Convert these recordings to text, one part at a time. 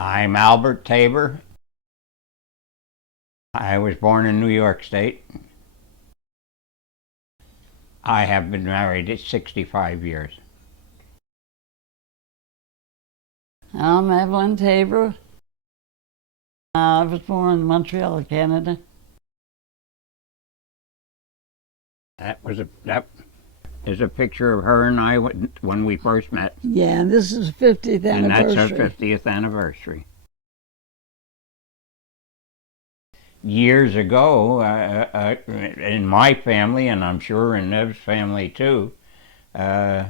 I'm Albert Tabor. I was born in New York State. I have been married 65 years. I'm Evelyn Tabor. I was born in Montreal, Canada. That is a picture of her and I when we first met. Yeah, and this is 50th anniversary. And that's our 50th anniversary. Years ago, in my family, and I'm sure in Ev's family too, I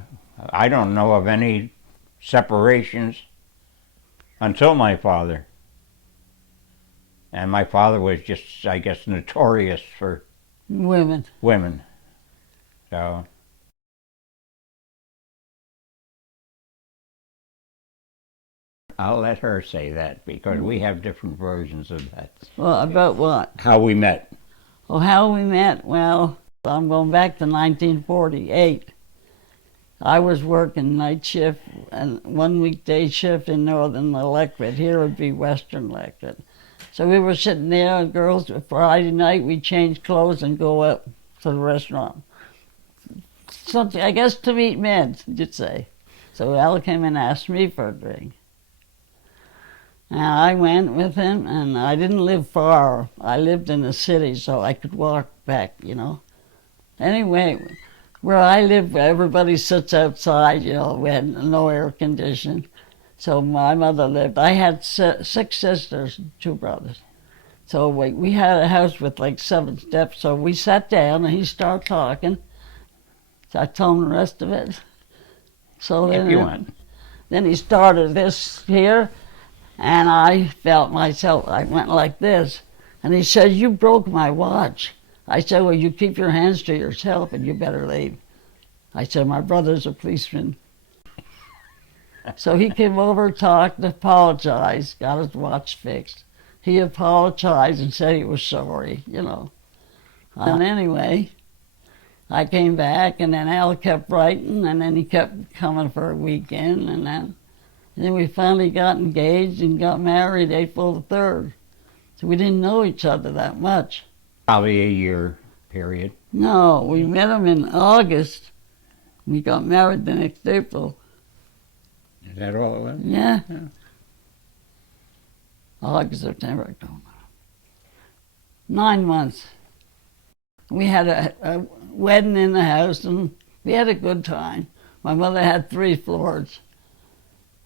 don't know of any separations until my father. And my father was just, I guess, notorious for women. So I'll let her say that because we have different versions of that. Well, about what? How we met. Oh, how we met? Well, I'm going back to 1948. I was working night shift and 1 week day shift in northern Lakeland. Here would be western Lakeland. So we were sitting there, and girls, Friday night, we'd change clothes and go up to the restaurant. Something, I guess, to meet men, you'd say. So Al came and asked me for a drink. Now, I went with him, and I didn't live far. I lived in the city, so I could walk back, you know. Anyway, where I live, everybody sits outside, you know. We had no air conditioning. So my mother lived. I had 6 sisters and 2 brothers. So we had a house with like 7 steps. So we sat down, and he started talking. So I told him the rest of it. So then he started this here. And I felt myself, I went like this. And he said, "You broke my watch." I said, "Well, you keep your hands to yourself and you better leave." I said, "My brother's a policeman." So he came over, talked, apologized, got his watch fixed. He apologized and said he was sorry, you know. And anyway, I came back, and then Al kept writing, and then he kept coming for a weekend, and then we finally got engaged and got married April the 3rd. So we didn't know each other that much. Probably a year period. No, we met him in August. We got married the next April. Is that all it was? Yeah. August, September, October. 9 months. We had a wedding in the house, and we had a good time. My mother had 3 floors.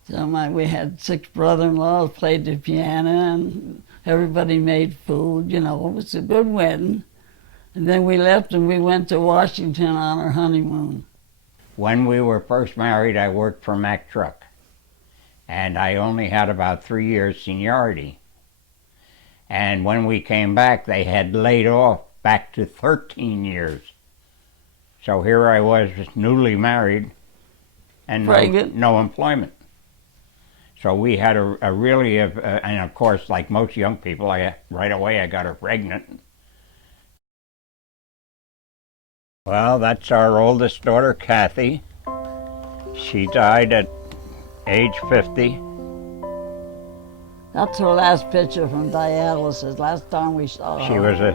So we had 6 brother-in-laws, played the piano, and everybody made food. You know, it was a good wedding. And then we left, and we went to Washington on our honeymoon. When we were first married, I worked for Mack Truck. And I only had about 3 years seniority. And when we came back, they had laid off back to 13 years. So here I was, newly married, and no employment. So we had a really, and of course, like most young people, right away I got her pregnant. Well, that's our oldest daughter, Kathy. She died at age 50. That's her last picture from dialysis, last time we saw her. She was a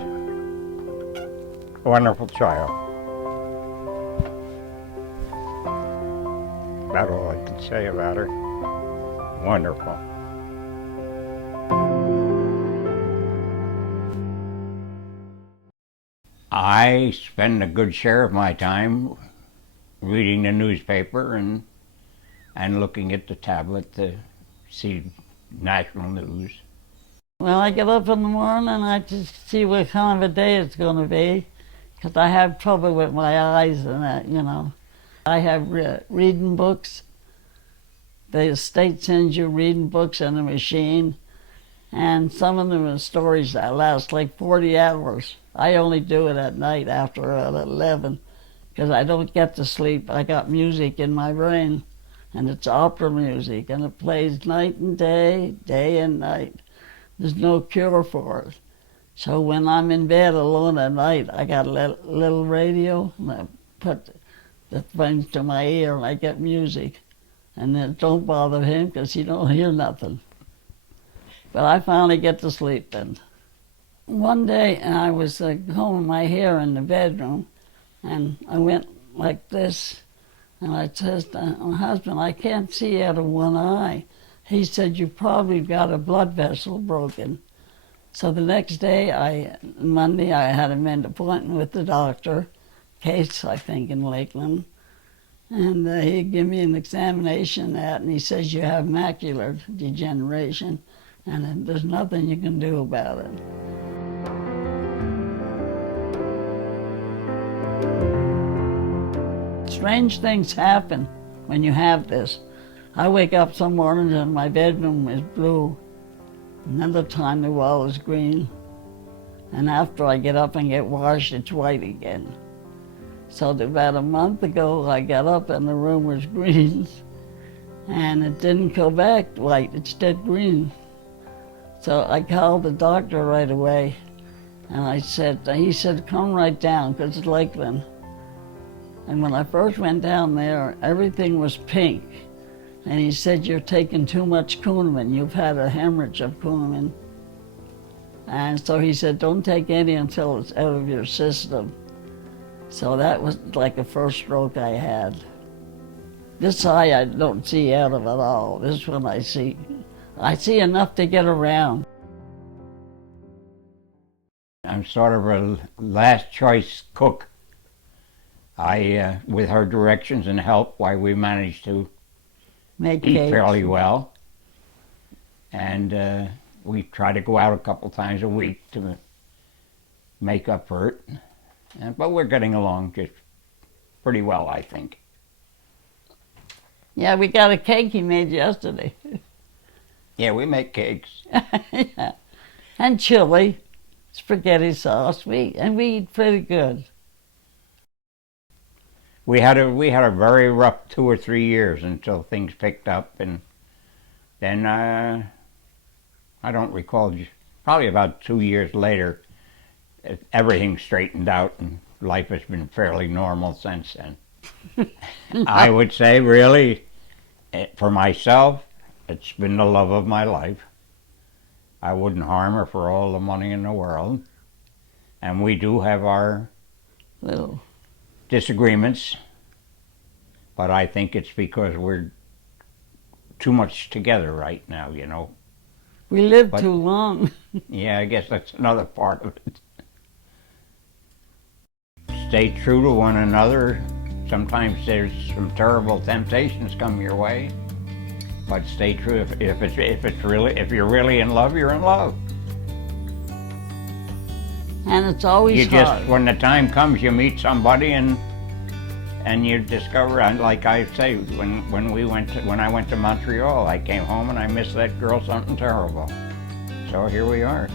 wonderful child. About all I can say about her. Wonderful. I spend a good share of my time reading the newspaper and looking at the tablet to see national news. Well, I get up in the morning and I just see what kind of a day it's going to be, because I have trouble with my eyes and that, you know. I have reading books. The state sends you reading books on a machine, and some of them are stories that last like 40 hours. I only do it at night after 11, because I don't get to sleep. I got music in my brain, and it's opera music, and it plays night and day, day and night. There's no cure for it. So when I'm in bed alone at night, I got a little radio, and I put the things to my ear, and I get music. And then don't bother him, because he don't hear nothing. But I finally get to sleep then. One day I was combing my hair in the bedroom, and I went like this, and I said to my husband, I can't see out of one eye. He said, you probably got a blood vessel broken. So the next day, Monday, I had an appointment with the doctor, Case, I think, in Lakeland. And he gave me an examination and he says, you have macular degeneration, and there's nothing you can do about it. Strange things happen when you have this. I wake up some mornings and my bedroom is blue. Another time the wall is green. And after I get up and get washed, it's white again. So about a month ago, I got up and the room was green. And it didn't go back white, it's dead green. So I called the doctor right away. And he said, come right down, because it's Lakeland. And when I first went down there, everything was pink. And he said, you're taking too much Kuhneman. You've had a hemorrhage of Kuhneman. And so he said, don't take any until it's out of your system. So that was like the first stroke I had. This eye I don't see out of at all. This one I see. I see enough to get around. I'm sort of a last choice cook. With her directions and help, we managed to Make eat cakes. fairly well. And we try to go out a couple times a week to make up for it. But we're getting along just pretty well, I think. Yeah, we got a cake he made yesterday. Yeah, we make cakes. Yeah. And chili, spaghetti sauce, and we eat pretty good. We had a very rough 2 or 3 years until things picked up, and then I don't recall, probably about 2 years later, everything straightened out and life has been fairly normal since then. I would say really, for myself, it's been the love of my life. I wouldn't harm her for all the money in the world. And we do have our Little. disagreements, but I think it's because we're too much together right now, you know. We live too long. Yeah, I guess that's another part of it. Stay true to one another. Sometimes there's some terrible temptations come your way, but stay true. If you're really in love, you're in love. And it's always hard. When the time comes, you meet somebody and you discover, like I say, when I went to Montreal, I came home and I missed that girl something terrible. So here we are.